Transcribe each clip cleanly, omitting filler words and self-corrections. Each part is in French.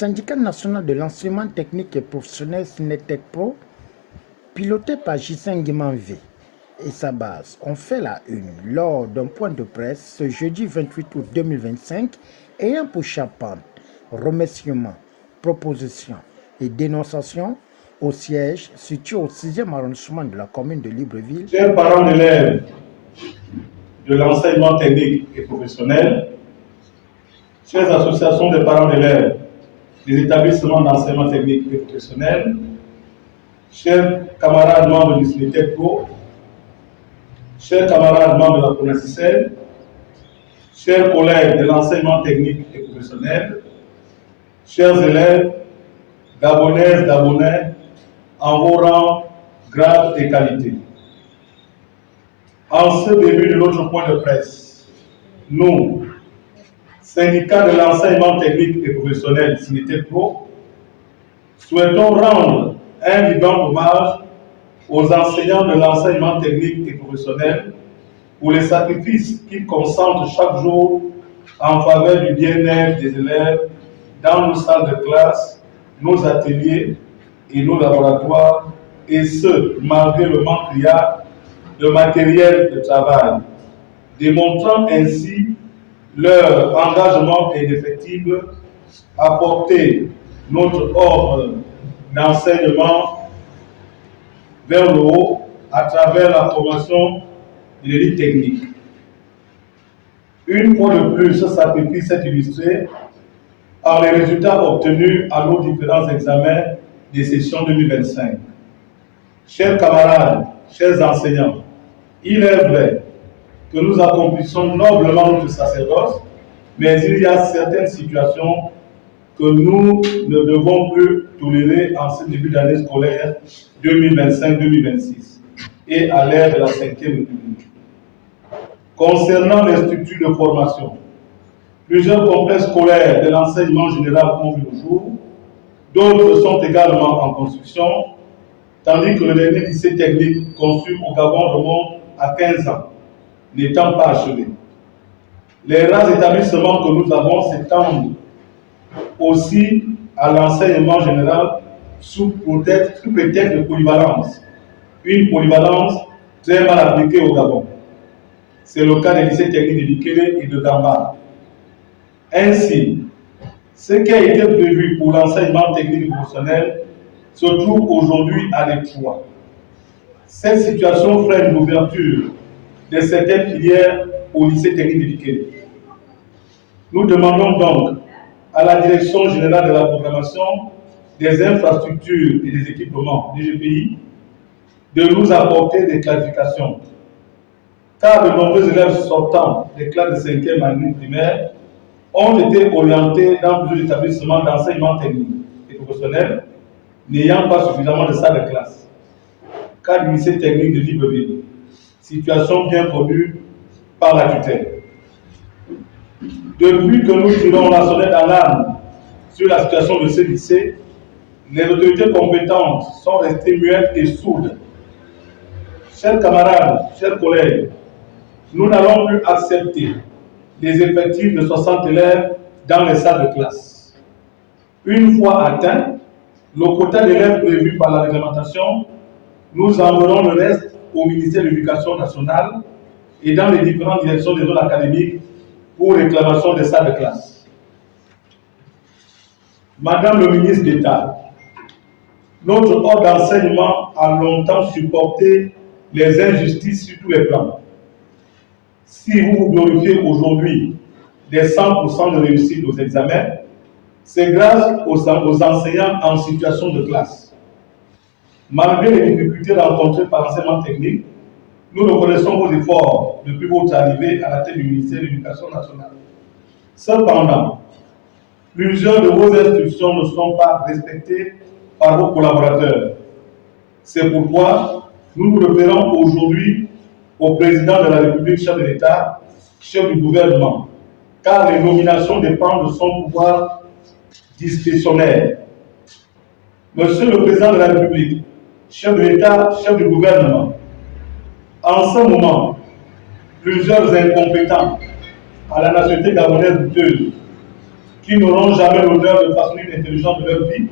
syndicat national de l'enseignement technique et professionnel SNETEC Pro, piloté par Gisèle Nguimanvé et sa base, ont fait la une lors d'un point de presse ce jeudi 28 août 2025, ayant pour charpente remerciements, propositions et dénonciations au siège situé au 6e arrondissement de la commune de Libreville. Chers parents d'élèves de l'enseignement technique et professionnel, chères associations de parents d'élèves des établissements d'enseignement technique et professionnel, chers camarades membres du SNETEC Pro, chers camarades membres de la CONACYCEL, chers collègues de l'enseignement technique et professionnel, chers élèves, Gabonaises, Gabonais, en vos rangs, grades et qualités. En ce début de notre point de presse, nous, syndicat de l'enseignement technique et professionnel SNETEC Pro, souhaitons rendre un vibrant hommage aux enseignants de l'enseignement technique et professionnel pour les sacrifices qu'ils consentent chaque jour en faveur du bien-être des élèves dans nos salles de classe, nos ateliers et nos laboratoires, et ce, malgré le manque criard de matériel de travail, démontrant ainsi leur engagement indéfectible à porter notre offre d'enseignement vers le haut à travers la formation de l'élite technique. Une fois de plus, ce sacrifice est illustré par les résultats obtenus à nos différents examens des sessions 2025. Chers camarades, chers enseignants, il est vrai que nous accomplissons noblement notre sacerdoce, mais il y a certaines situations que nous ne devons plus tolérer en ce début d'année scolaire 2025-2026 et à l'ère de la 5e République. Concernant les structures de formation, plusieurs complexes scolaires de l'enseignement général ont vu le jour, d'autres sont également en construction, tandis que le dernier lycée technique conçu au Gabon remonte à 15 ans, n'étant pas achevé. Les rares établissements que nous avons s'étendent aussi à l'enseignement général sous prétexte de polyvalence. Une polyvalence très mal appliquée au Gabon. C'est le cas des lycées techniques de Bikele et de Gamba. Ainsi, ce qui a été prévu pour l'enseignement technique et professionnel se trouve aujourd'hui à l'étroit. Cette situation freine l'ouverture de certaines filières au lycée technique de Bikele. Nous demandons donc à la Direction générale de la programmation des infrastructures et des équipements DGPI de nous apporter des clarifications, car de nombreux élèves sortant des classes de 5e année primaire ont été orientés dans plusieurs établissements d'enseignement technique et professionnel n'ayant pas suffisamment de salles de classe. Cas du lycée technique de Libreville, situation bien connue par la tutelle. Depuis que nous tirons la sonnette d'alarme sur la situation de ce lycée, les autorités compétentes sont restées muettes et sourdes. Chers camarades, chers collègues, nous n'allons plus accepter les effectifs de 60 élèves dans les salles de classe. Une fois atteint le quota d'élèves prévu par la réglementation, nous enverrons le reste au ministère de l'Éducation nationale et dans les différentes directions des zones académiques pour réclamation des salles de classe. Madame le ministre d'État, notre ordre d'enseignement a longtemps supporté les injustices sur tous les plans. Si vous vous glorifiez aujourd'hui des 100% de réussite aux examens, c'est grâce aux enseignants en situation de classe. Malgré les difficultés rencontrées par l'enseignement technique, nous reconnaissons vos efforts depuis votre arrivée à la tête du ministère de l'Éducation nationale. Cependant, plusieurs de vos instructions ne sont pas respectées par vos collaborateurs. C'est pourquoi nous nous référons aujourd'hui au président de la République, chef de l'État, chef du gouvernement, car les nominations dépendent de son pouvoir discrétionnaire. Monsieur le président de la République, chef de l'État, chef du gouvernement, en ce moment, plusieurs incompétents à la nationalité gabonaise douteuse qui n'auront jamais l'honneur de façonner une intelligence de leur vie,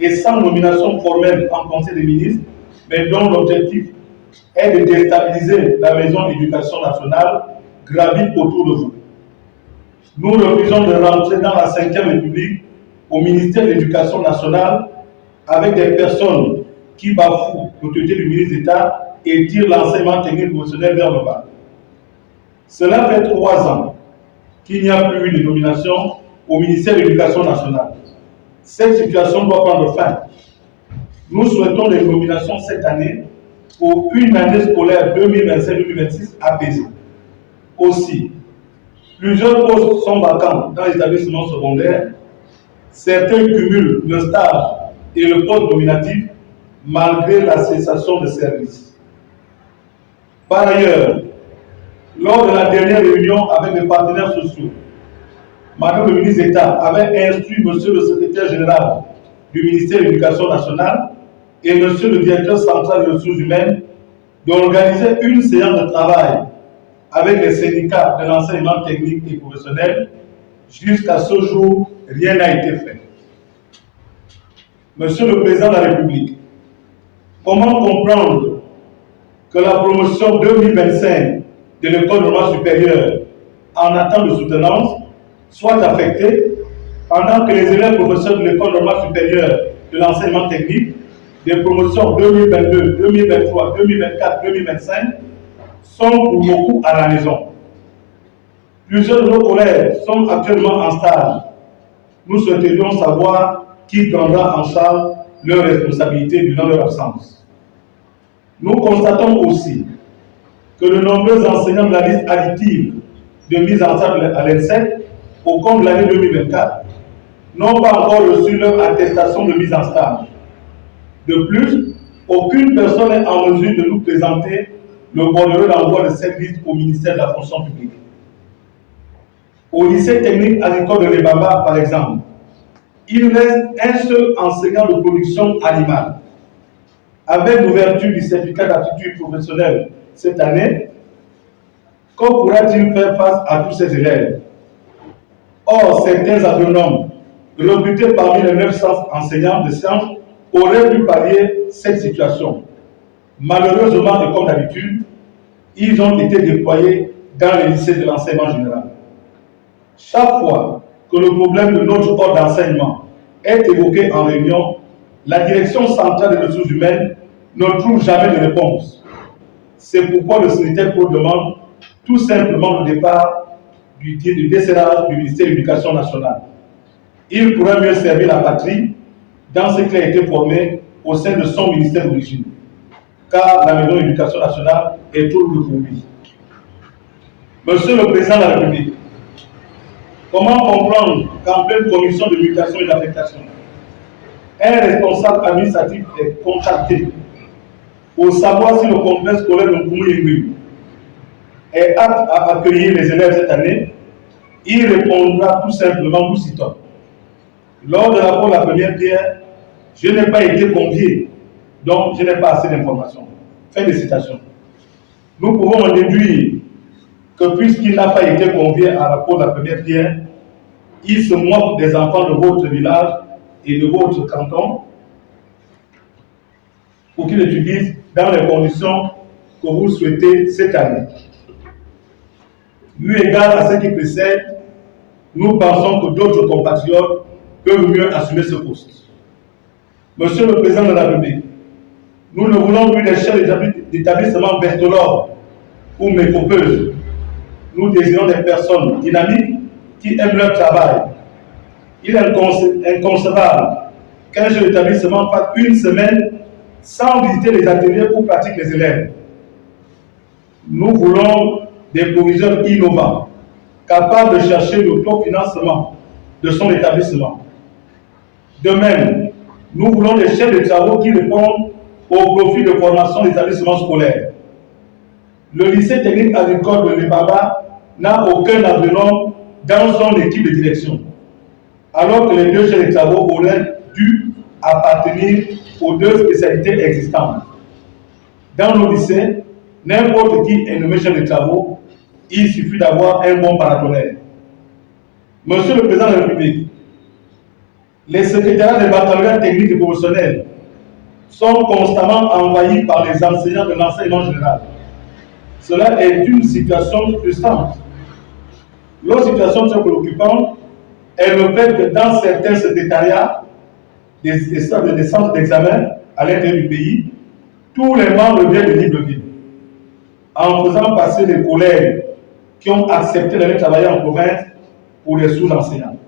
et sans nomination formelle en Conseil des ministres, mais dont l'objectif est de déstabiliser la maison d'éducation nationale, gravite autour de vous. Nous refusons de rentrer dans la 5e République au ministère de l'Éducation nationale avec des personnes qui bafouent l'autorité du ministre d'État et tirent l'enseignement technique professionnel vers le bas. Cela fait 3 ans qu'il n'y a plus eu de nomination au ministère de l'Éducation nationale. Cette situation doit prendre fin. Nous souhaitons des nominations cette année pour une année scolaire 2025-2026 apaisée. Aussi, plusieurs postes sont vacants dans les établissements secondaires. Certains cumulent le stage et le poste nominatif malgré la cessation de service. Par ailleurs, lors de la dernière réunion avec les partenaires sociaux, Madame le ministre d'État avait instruit Monsieur le secrétaire général du ministère de l'Éducation nationale et Monsieur le directeur central des ressources humaines d'organiser une séance de travail avec les syndicats de l'enseignement technique et professionnel. Jusqu'à ce jour, rien n'a été fait. Monsieur le Président de la République, comment comprendre que la promotion 2025 de l'école normale supérieure en attente de soutenance soit affectée pendant que les élèves professeurs de l'école normale supérieure de l'enseignement technique des promotions 2022, 2023, 2024, 2025 sont pour beaucoup à la maison. Plusieurs de nos collègues sont actuellement en stage. Nous souhaiterions savoir qui prendra en charge leurs responsabilités durant leur absence. Nous constatons aussi que de nombreux enseignants de la liste additive de mise en stage à l'ENSEC au cours de l'année 2024 n'ont pas encore reçu leur attestation de mise en stage. De plus, aucune personne n'est en mesure de nous présenter le bordereau d'envoi de cette liste au ministère de la fonction publique. Au lycée technique agricole de Lebamba, par exemple, il reste un seul enseignant de production animale. Avec l'ouverture du certificat d'aptitude professionnelle cette année, que pourra-t-il faire face à tous ces élèves? Or, certains agronomes, recrutés parmi les 900 enseignants de sciences, auraient pu pallier cette situation. Malheureusement, et comme d'habitude, ils ont été déployés dans les lycées de l'enseignement général. Chaque fois que le problème de notre ordre d'enseignement est évoqué en réunion, la direction centrale des ressources humaines ne trouve jamais de réponse. C'est pourquoi le syndicat Pro demande tout simplement le départ du décennage du ministère de l'Éducation nationale. Il pourrait mieux servir la patrie dans ce qui a été formé au sein de son ministère d'origine, car la maison de l'Éducation nationale est trop lourde pour lui. Monsieur le Président de la République, comment comprendre qu'en pleine commission de mutation et d'affectation, un responsable administratif est contacté pour savoir si le complexe scolaire de Nkoumou est apte à accueillir les élèves cette année? Il répondra tout simplement, nous citons: lors de l'apport de la première pierre, je n'ai pas été convié, donc je n'ai pas assez d'informations. Fin de citation. Nous pouvons en déduire que puisqu'il n'a pas été convié à l'apport de la première pierre, il se moque des enfants de votre village et de votre canton pour qu'ils étudient dans les conditions que vous souhaitez cette année. Eu égard à ce qui précède, nous pensons que d'autres compatriotes peuvent mieux assumer ce poste. Monsieur le Président de la République, nous ne voulons plus des chefs d'établissement bestolores ou mécopeuses. Nous désirons des personnes dynamiques qui aiment leur travail. Il est inconcevable qu'un chef d'établissement fasse une semaine sans visiter les ateliers où pratiquent les élèves. Nous voulons des proviseurs innovants, capables de chercher l'autofinancement de son établissement. De même, nous voulons des chefs de travaux qui répondent au profil de formation des établissements scolaires. Le lycée technique agricole de Lebaba n'a aucun agronome dans son équipe de direction, alors que les 2 chefs de travaux auraient dû appartenir aux 2 spécialités existantes. Dans nos lycées, n'importe qui est nommé chef de travaux, il suffit d'avoir un bon paratonnerre. Monsieur le Président de la République, les secrétariats des baccalauréats techniques et professionnels sont constamment envahis par les enseignants de l'enseignement général. Cela est une situation frustrante. L'autre situation très préoccupante est le fait que dans certains secrétariats des centres d'examen à l'intérieur du pays, tous les membres viennent de Libreville, en faisant passer les collègues qui ont accepté d'aller travailler en province pour les sous-enseignants.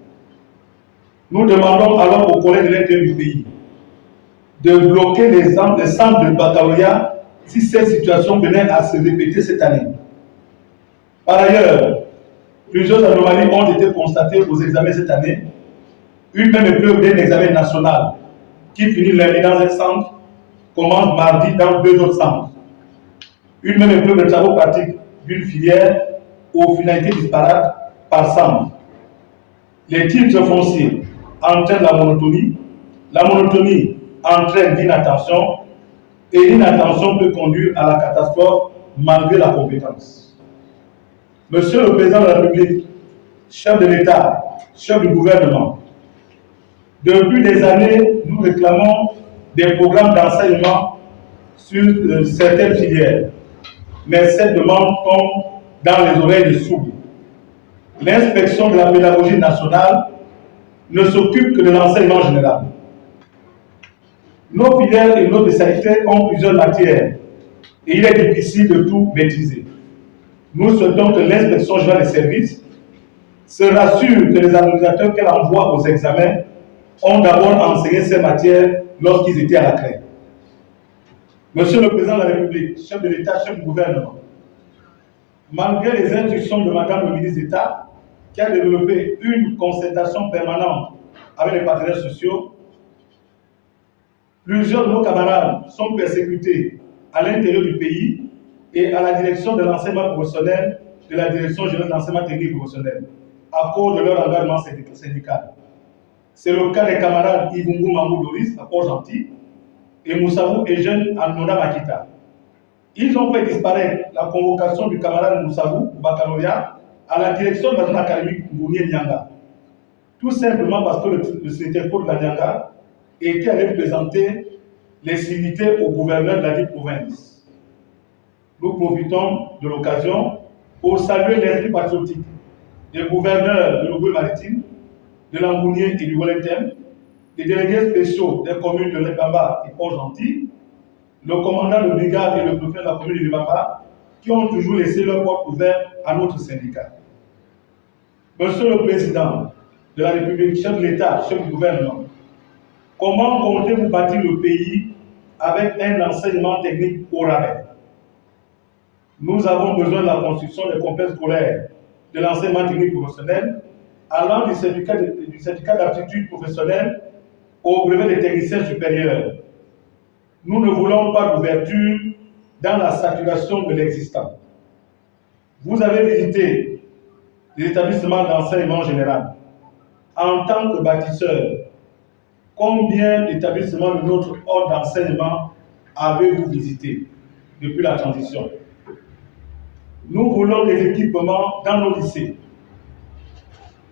Nous demandons alors aux collègues de l'intérieur du pays de bloquer les centres de baccalauréat si cette situation venait à se répéter cette année. Par ailleurs, plusieurs anomalies ont été constatées aux examens cette année. Une même épreuve d'un examen national qui finit lundi dans un centre commence mardi dans deux autres centres. Une même épreuve de travaux pratiques d'une filière aux finalités disparates par centre. Les titres fonciers entraînent la monotonie. La monotonie entraîne l'inattention et l'inattention peut conduire à la catastrophe malgré la compétence. Monsieur le Président de la République, chef de l'État, chef du gouvernement, depuis des années, nous réclamons des programmes d'enseignement sur certaines filières, mais cette demande tombe dans les oreilles de sourds. L'inspection de la pédagogie nationale ne s'occupe que de l'enseignement général. Nos filières et nos spécialités ont plusieurs matières et il est difficile de tout maîtriser. Nous souhaitons que l'inspection générale des services se rassure que les administrateurs qu'elle envoie aux examens ont d'abord enseigné ces matières lorsqu'ils étaient à la crèche. Monsieur le Président de la République, chef de l'État, chef du gouvernement, malgré les instructions de Madame le ministre d'État, qui a développé une concertation permanente avec les partenaires sociaux, plusieurs de nos camarades sont persécutés à l'intérieur du pays et à la direction de l'enseignement professionnel, de la direction générale de l'enseignement technique professionnel, à cause de leur engagement syndical. C'est le cas des camarades Ivungu Mamou Doris à Port-Gentil et Moussavou Eugène à Nona Makita. Ils ont fait disparaître la convocation du camarade Moussavou au baccalauréat à la direction de la zone académique Ngounié Nyanga. Tout simplement parce que le secrétaire de la Nyanga était allé présenter les civilités au gouverneur de la ville province. Nous profitons de l'occasion pour saluer l'esprit patriotique des gouverneurs de l'Ogooué-Maritime, de l'Angounié et du Wellington, des délégués spéciaux des communes de Lebamba et Port-Gentil, le commandant de brigade et le préfet de la commune de Lebamba, qui ont toujours laissé leurs portes ouvertes à notre syndicat. Monsieur le Président de la République, chef de l'État, chef du gouvernement, comment comptez-vous bâtir le pays avec un enseignement technique au rabais? Nous avons besoin de la construction des complexes scolaires de l'enseignement technique professionnel, allant du certificat d'aptitude professionnelle au brevet des techniciens supérieurs. Nous ne voulons pas d'ouverture dans la saturation de l'existant. Vous avez visité les établissements d'enseignement général. En tant que bâtisseur, combien d'établissements de notre ordre d'enseignement avez-vous visité depuis la transition? Nous voulons des équipements dans nos lycées.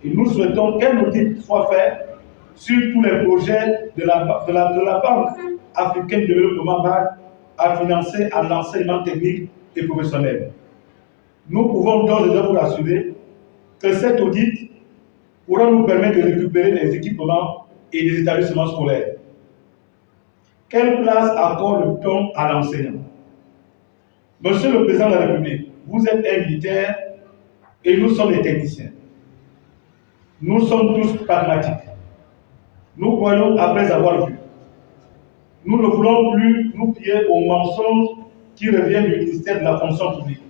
Et nous souhaitons qu'un audit soit fait sur tous les projets de la Banque africaine de développement BAD à financer à l'enseignement technique et professionnel. Nous pouvons d'ores et déjà vous rassurer que cet audit pourra nous permettre de récupérer les équipements et les établissements scolaires. Quelle place accorde-t-on à l'enseignant? Monsieur le Président de la République, vous êtes un militaire et nous sommes des techniciens. Nous sommes tous pragmatiques. Nous croyons après avoir vu. Nous ne voulons plus nous fier aux mensonges qui reviennent du ministère de la fonction publique.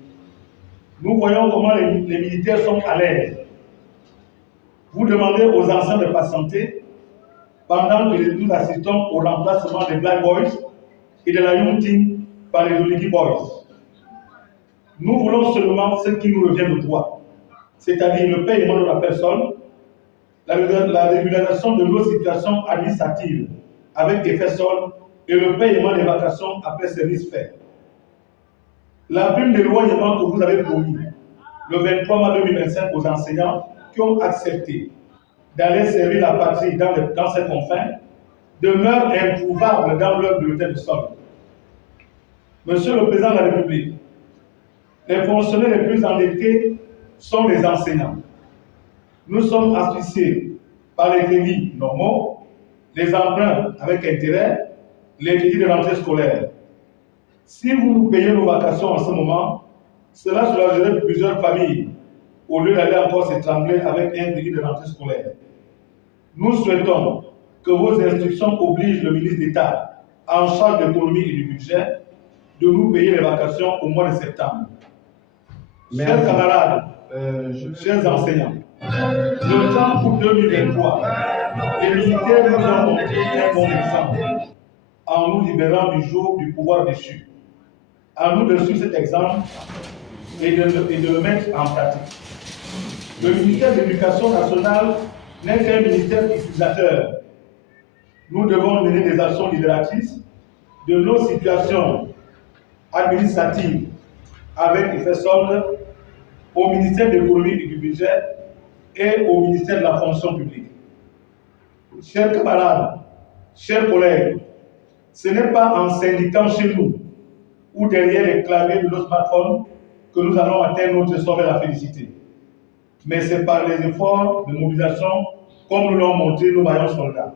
Nous voyons comment les militaires sont à l'aise. Vous demandez aux anciens de patienter pendant que nous assistons au remplacement des Black Boys et de la Young Team par les Oligi Boys. Nous voulons seulement ce qui nous revient de droit, c'est-à-dire le paiement de la personne, la régularisation de nos situations administratives avec effet sol et le paiement des vacations après service fait. La prime d'éloignement que vous avez promis le 23 mars 2025 aux enseignants qui ont accepté d'aller servir la patrie dans ses confins demeurent introuvables dans leur bulletin de solde. Monsieur le Président de la République, les fonctionnaires les plus endettés sont les enseignants. Nous sommes asphyxiés par les crédits normaux, les emprunts avec intérêt, les crédits de rentrée scolaire. Si vous nous payez nos vacations en ce moment, cela soulagerait plusieurs familles au lieu d'aller encore s'étrangler avec un crédit de rentrée scolaire. Nous souhaitons que vos instructions obligent le ministre d'État en charge de l'économie et du budget de nous payer les vacations au mois de septembre. Chers camarades, chers enseignants, le temps pour 2023, les militaires nous ont montré un bon exemple en nous libérant du joug du pouvoir déchu. À nous de suivre cet exemple et de le mettre en pratique. Le ministère de l'Éducation nationale n'est qu'un ministère utilisateur. Nous devons mener des actions libératrices de nos situations administratives avec effet solde au ministère de l'économie et du budget et au ministère de la fonction publique. Chers camarades, chers collègues, ce n'est pas en syndiquant chez nous ou derrière les claviers de nos smartphones que nous allons atteindre notre sommet de la félicité. Mais c'est par les efforts de mobilisation comme nous l'ont montré nos vaillants soldats.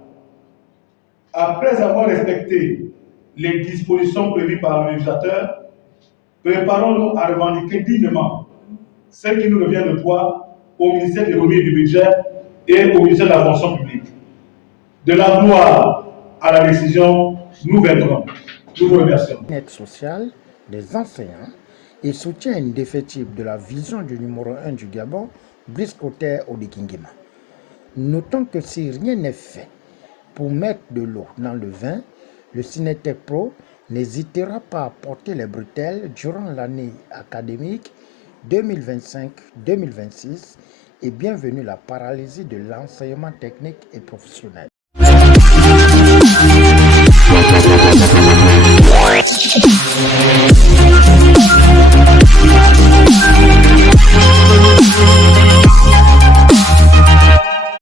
Après avoir respecté les dispositions prévues par le législateur, préparons-nous à revendiquer dignement ce qui nous revient de droit au ministère de l'économie et du budget et au ministère de la fonction publique. De la gloire à la décision, nous vaincrons. Nous vous remercions. Aide sociale des enseignants et soutien indéfectible de la vision du numéro 1 du Gabon, Brice Clotaire Oligui-Nguema. Notons que si rien n'est fait pour mettre de l'eau dans le vin, le Cinetec Pro n'hésitera pas à porter les bretelles durant l'année académique 2025-2026 et bienvenue la paralysie de l'enseignement technique et professionnel.